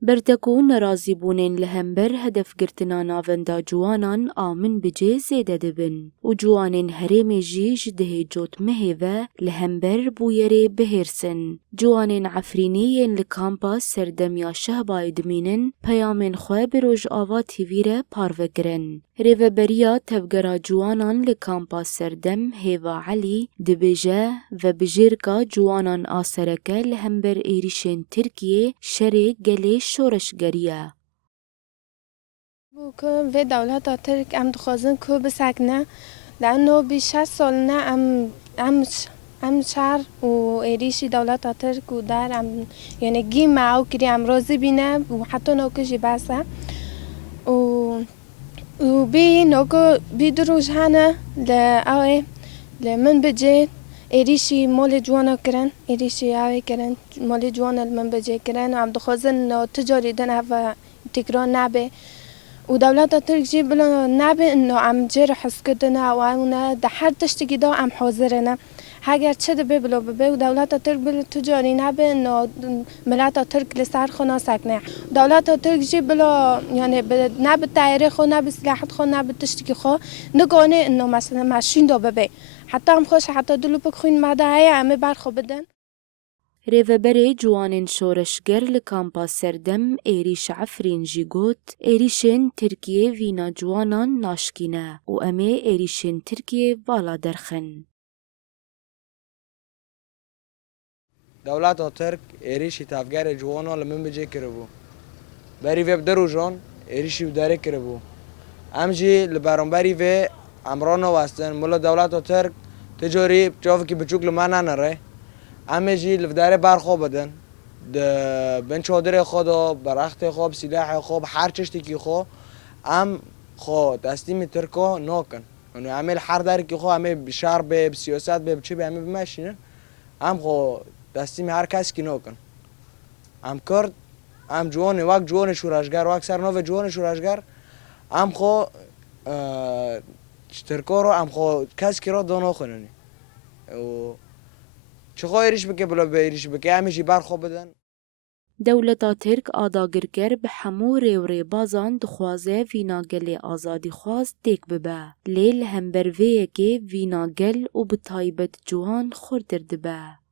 برتكون رازي بونين لهمبر هدف گرتنا ناوندا جوانان آمن بجي زيده دبن و جوانين هريمي جي جده جوت مهيوه لهمبر بويري بهرسن جوانين عفرينيين لكامبا سردميا شهباي دمينن پیامن خواه بروج آوا تیویره پاروگرن ریوبریا تفگرا جوانان لکامپا سردم هیوا علی دبیجه و بجیرکا جوانان آسرکه لهمبر ایریشن ترکیه شری گلی شورشگریه. که و دولت ترک ام دخوازن که بسکنه لانه بیش از سال نه ام شهر و ایریشی دولت ترک و در ام یعنی گیم معو کری ام روزی بینه و حتی نوکشی بسه و بی نوکو بی دروج هنه لآوه لمن بجه ایریشی مال جوانا کرن ایریشی آوه کرن مال جوانا من بجه کرن و ام دخوازن تجاری دن و تکرار نبه و دولت ترک جی بلا نبه انه عم جر حس کردنه و اونه ده هر تشتگی دا عم حاضرنه هگر چه ده بلا ببه و دولت ترک بلا تجاری نبه انه ملت ترک لسر خونه سکنه دولت ترک جی بلا یعنی نبه تایره خو نبه سلاحت خو نبه تشتگی خو نگانه انه مثلا ماشین دا ببه حتی هم خوش حتی دلو بکخوین مدعیه همه برخو بدن ریوبری جوانین شورشگر لکامپا سردم ایریش عفرین جیگوت ایریشن ترکیه وینا جوانان ناشکینه و امه ایریشن ترکیه والا درخن. دولت ترک ایریشی تفگر جوانان لمن بجه کربو بری وب درو جان ایریشی وداره کربو امجی لبرانبری و امرانو وستن مولا دولت ترک تجاری جاوه که بچوک لمن نره همه جی لفداره برخوا بدن بن چادر خود برخت خواب سلاح خواب هر چشتی که خواب هم خو تسلیم ترکا ناکن یعنی همه هر داری که خواب همه شهر به سیاست به چه به همه بمشینن هم خو تسلیم هر کس که ناکن هم کرد هم جوان وقت جوان شورشگر وقت سرناو جوان شورشگر هم خو ترکا رو هم خو کس که را دانا خوننی چه خواهی ایریش بکه بلا به ایریش بکه همیشی برخوا بدن دولتا ترک آداگرگر به همو ریوری بازان دخوازه ویناگل آزادی خواست دیک ببه. لیل هم برویه که ویناگل و بطایبت جوان خوردر دبه.